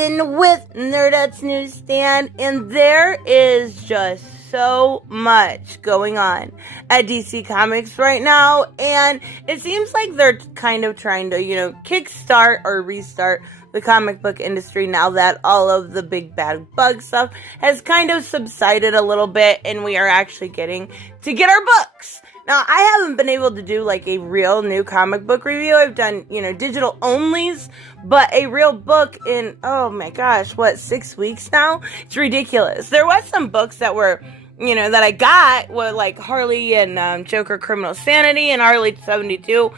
Kristen with Nerdette's Newsstand, and there is just so much going on at DC Comics right now, and it seems like they're kind of trying to, kickstart or restart the comic book industry now that all of the big bad bug stuff has kind of subsided a little bit, and we are actually getting to get our books. Now, I haven't been able to do like a real new comic book review. I've done, digital onlys, but a real book in, 6 weeks now? It's ridiculous. There was some books that were, that I got were like Harley and Joker Criminal Sanity and Harley 72,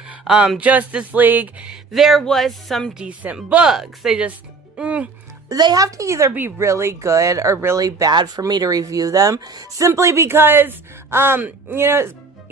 Justice League. There was some decent books. They just, they have to either be really good or really bad for me to review them, simply because,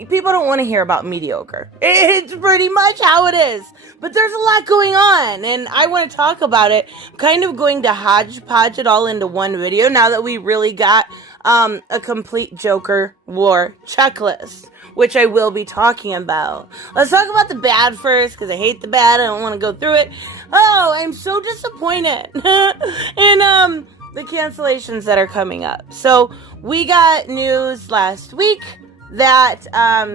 people don't want to hear about mediocre. It's pretty much how it is. But there's a lot going on, and I want to talk about it. I'm kind of going to hodgepodge it all into one video now that we really got a complete Joker War checklist, which I will be talking about. Let's talk about the bad first, because I hate the bad. I don't want to go through it. Oh, I'm so disappointed in the cancellations that are coming up. So we got news last week that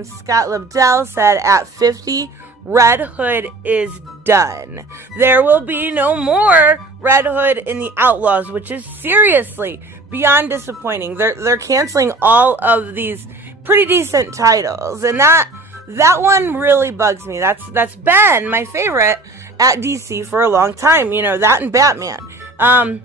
Scott Lobdell said at 50, Red Hood is done. There will be no more Red Hood in the Outlaws, which is seriously beyond disappointing. They're canceling all of these pretty decent titles, and that one really bugs me. That's been my favorite at DC for a long time. That and Batman.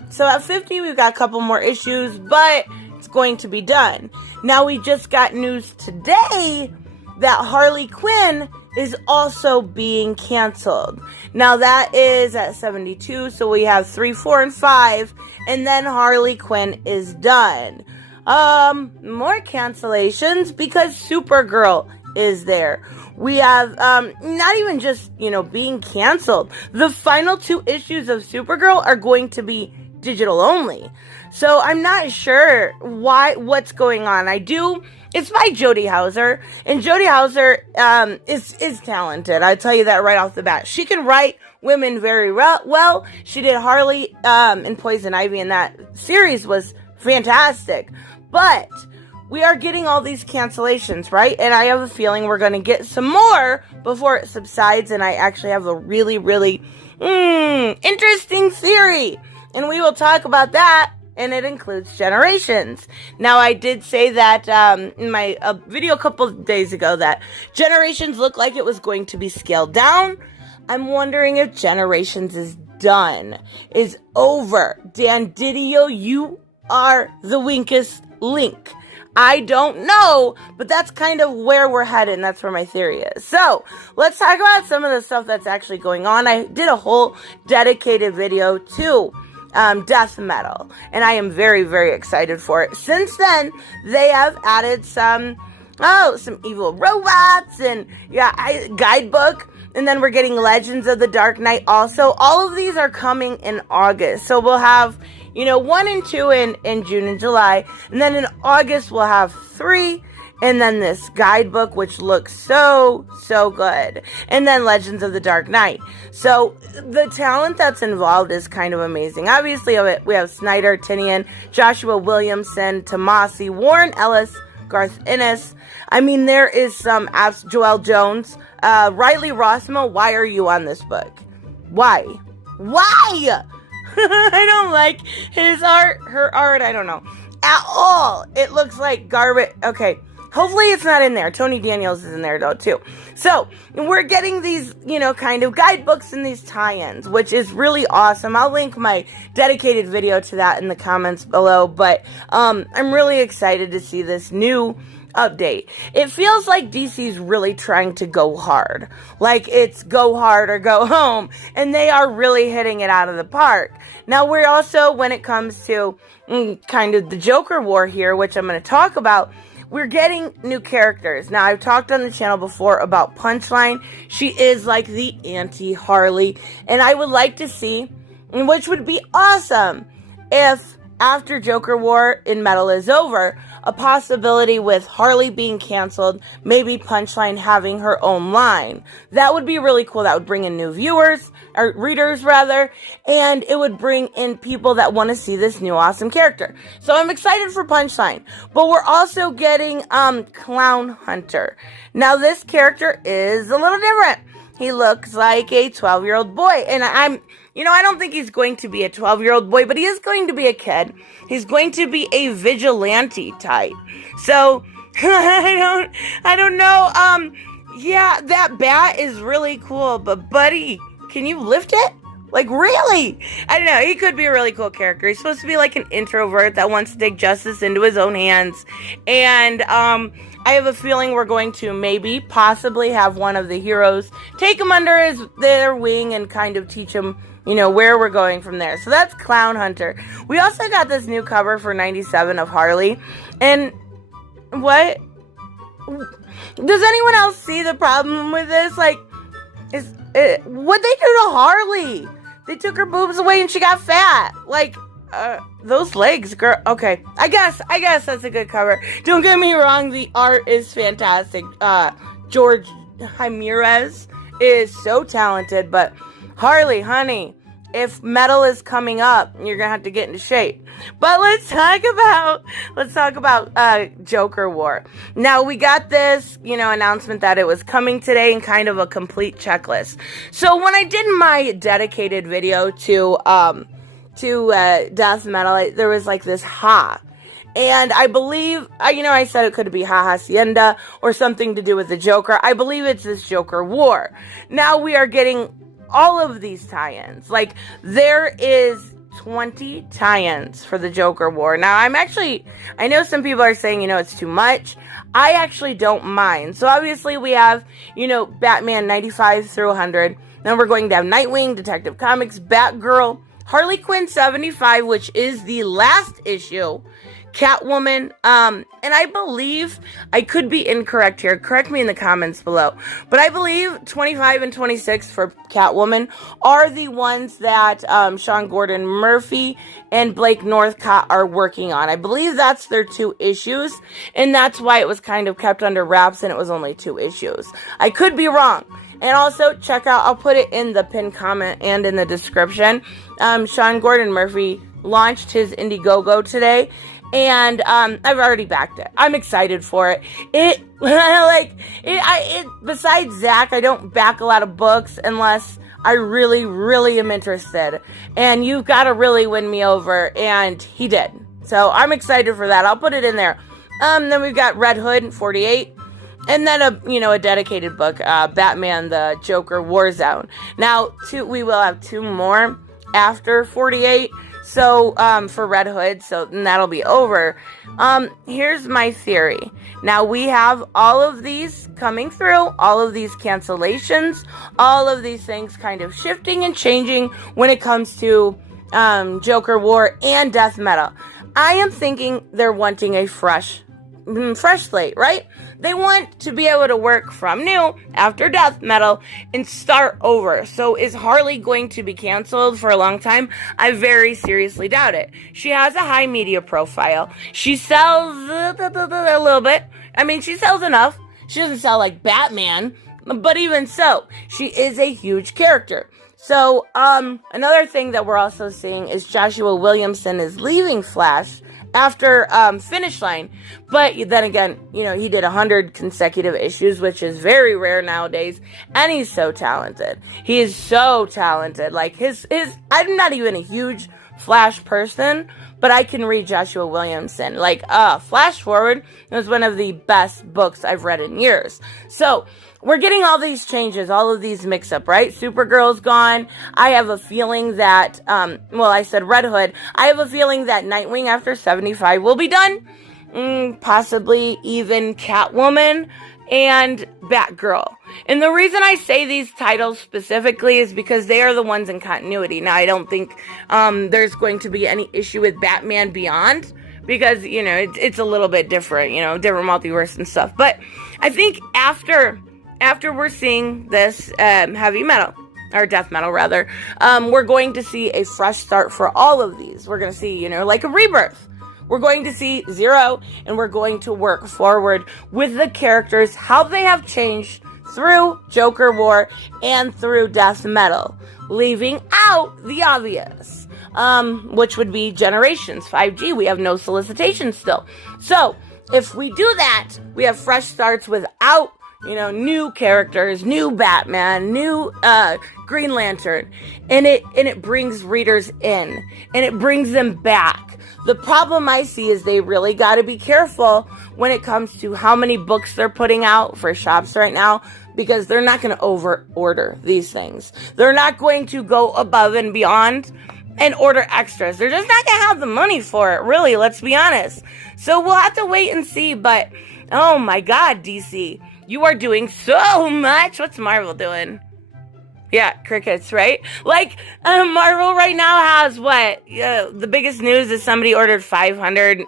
So at 50, we've got a couple more issues, but it's going to be done. Now, we just got news today that Harley Quinn is also being canceled. Now, that is at 72, so we have 3, 4, and 5, and then Harley Quinn is done. More cancellations because Supergirl is there. We have, not even just, being canceled. The final 2 issues of Supergirl are going to be digital only. So I'm not sure what's going on. It's by Jody Houser, and Jody Houser is talented. I tell you that right off the bat. She can write women very well. She did Harley and Poison Ivy, and that series was fantastic. But we are getting all these cancellations, right? And I have a feeling we're going to get some more before it subsides, and I actually have a really, really interesting theory. And we will talk about that, and it includes Generations. Now, I did say that in my video a couple of days ago that Generations looked like it was going to be scaled down. I'm wondering if Generations is done, is over. Dan Didio, you are the weakest link. I don't know, but that's kind of where we're headed, and that's where my theory is. So, let's talk about some of the stuff that's actually going on. I did a whole dedicated video to death metal, and I am very, very excited for it. Since then, they have added some evil robots and guidebook, and then we're getting Legends of the Dark Knight also. All of these are coming in August, so we'll have 1 and 2 in June and July, and then in August we'll have 3, and then this guidebook, which looks so good. And then Legends of the Dark Knight. So the talent that's involved is kind of amazing. Obviously, we have Snyder, Tinian, Joshua Williamson, Tomasi, Warren Ellis, Garth Ennis. I mean, there is some apps. Joelle Jones, Riley Rossmo. Why are you on this book? Why? I don't like his art, her art. I don't know at all. It looks like garbage. Okay. Hopefully it's not in there. Tony Daniels is in there, though, too. So, we're getting these, kind of guidebooks and these tie-ins, which is really awesome. I'll link my dedicated video to that in the comments below, but I'm really excited to see this new update. It feels like DC's really trying to go hard. Like, it's go hard or go home, and they are really hitting it out of the park. Now, we're also, when it comes to kind of the Joker War here, which I'm going to talk about, we're getting new characters. Now, I've talked on the channel before about Punchline. She is like the anti-Harley. And I would like to see, which would be awesome, if after Joker War in Metal is over, a possibility with Harley being canceled, maybe Punchline having her own line. That would be really cool. That would bring in new viewers. or readers rather, and it would bring in people that want to see this new awesome character. So I'm excited for Punchline, but we're also getting Clown Hunter. Now this character is a little different. He looks like a 12-year-old boy, and I don't think he's going to be a 12-year-old boy, but he is going to be a kid. He's going to be a vigilante type. So I don't know. Yeah, that bat is really cool, but buddy, can you lift it? Like, really? I don't know. He could be a really cool character. He's supposed to be like an introvert that wants to take justice into his own hands. And I have a feeling we're going to possibly have one of the heroes take him under their wing and kind of teach him, where we're going from there. So that's Clown Hunter. We also got this new cover for 97 of Harley. And what? Does anyone else see the problem with this? Like, what'd they do to Harley? They took her boobs away and she got fat. Like, those legs, girl. Okay, I guess that's a good cover. Don't get me wrong, the art is fantastic. George Jimenez is so talented, but Harley, honey, if metal is coming up, you're gonna have to get into shape. But let's talk about Joker War. Now we got this, announcement that it was coming today and kind of a complete checklist. So when I did my dedicated video to death metal, there was like this and I believe, I said it could be Hacienda or something to do with the Joker. I believe it's this Joker War. Now we are getting all of these tie-ins. Like, there is 20 tie-ins for the Joker War. Now, I know some people are saying, it's too much. I actually don't mind. So, obviously, we have, Batman 95 through 100. Then we're going to have Nightwing, Detective Comics, Batgirl, Harley Quinn 75, which is the last issue, Catwoman, and I believe, I could be incorrect here, correct me in the comments below, but I believe 25 and 26 for Catwoman are the ones that Sean Gordon Murphy and Blake Northcott are working on. I believe that's their 2 issues, and that's why it was kind of kept under wraps and it was only 2 issues. I could be wrong. And also, check out, I'll put it in the pinned comment and in the description, Sean Gordon Murphy launched his Indiegogo today, and I've already backed it. I'm excited for it. Besides Zach, I don't back a lot of books unless I really, really am interested. And you've got to really win me over, and he did. So I'm excited for that. I'll put it in there. Then we've got Red Hood 48. And then a dedicated book, Batman the Joker Warzone. Now, we will have 2 more after 48. So, for Red Hood, and that'll be over. Here's my theory. Now, we have all of these coming through, all of these cancellations, all of these things kind of shifting and changing when it comes to, Joker War and death metal. I am thinking they're wanting a fresh slate, right? They want to be able to work from new after death metal and start over. So is Harley going to be canceled for a long time? I very seriously doubt it. She has a high media profile. She sells a little bit. I mean, she sells enough. She doesn't sell like Batman, but even so, she is a huge character. So, another thing that we're also seeing is Joshua Williamson is leaving Flash after Finish Line, but then again, he did 100 consecutive issues, which is very rare nowadays, and he's so talented. He is so talented. Like I'm not even a huge Flash person, but I can read Joshua Williamson. Like Flash Forward was one of the best books I've read in years. So we're getting all these changes, all of these mix-up, right? Supergirl's gone. I have a feeling that, I said Red Hood. I have a feeling that Nightwing after 75 will be done. Possibly even Catwoman and Batgirl. And the reason I say these titles specifically is because they are the ones in continuity. Now, I don't think there's going to be any issue with Batman Beyond, because, it's a little bit different, different multiverse and stuff. But I think after we're seeing this heavy metal, or death metal rather, we're going to see a fresh start for all of these. We're going to see, like a rebirth. We're going to see Zero, and we're going to work forward with the characters, how they have changed through Joker War and through Death Metal, leaving out the obvious, which would be Generations 5G. We have no solicitation still. So if we do that, we have fresh starts without, new characters, new Batman, new Green Lantern, and it brings readers in, and it brings them back. The problem I see is they really got to be careful when it comes to how many books they're putting out for shops right now, because they're not going to over order these things. They're not going to go above and beyond and order extras. They're just not going to have the money for it, really, let's be honest. So we'll have to wait and see, but oh my God, DC, you are doing so much. What's Marvel doing? Yeah, crickets, right? Marvel right now has what? The biggest news is somebody ordered 500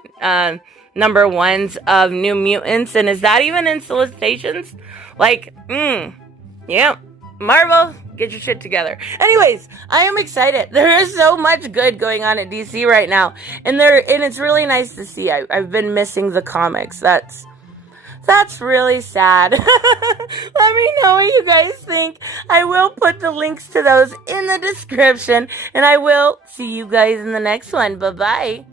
number ones of New Mutants, and is that even in solicitations? Yeah, Marvel, get your shit together. Anyways, I am excited. There is so much good going on at DC right now, and it's really nice to see. I've been missing the comics. That's really sad. Let me know what you guys think. I will put the links to those in the description, and I will see you guys in the next one. Bye-bye.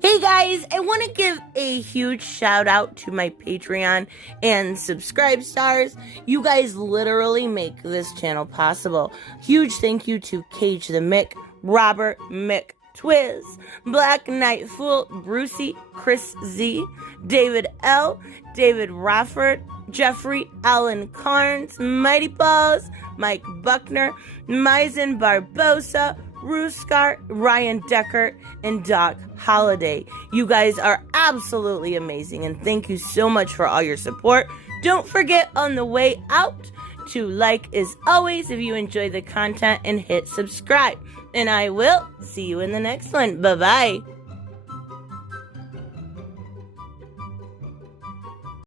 Hey guys, I want to give a huge shout out to my Patreon and subscribe stars. You guys literally make this channel possible. Huge thank you to Cage the Mick, Robert Mick Twiz, Black Knight Fool, Brucey, Chris Z, David L, David Rafford, Jeffrey Allen Carnes, Mighty Balls, Mike Buckner, Maizen Barbosa, Ruskar, Ryan Deckert, and Doc Holliday. You guys are absolutely amazing, and thank you so much for all your support. Don't forget on the way out to like as always if you enjoy the content, and hit subscribe. And I will see you in the next one. Bye-bye.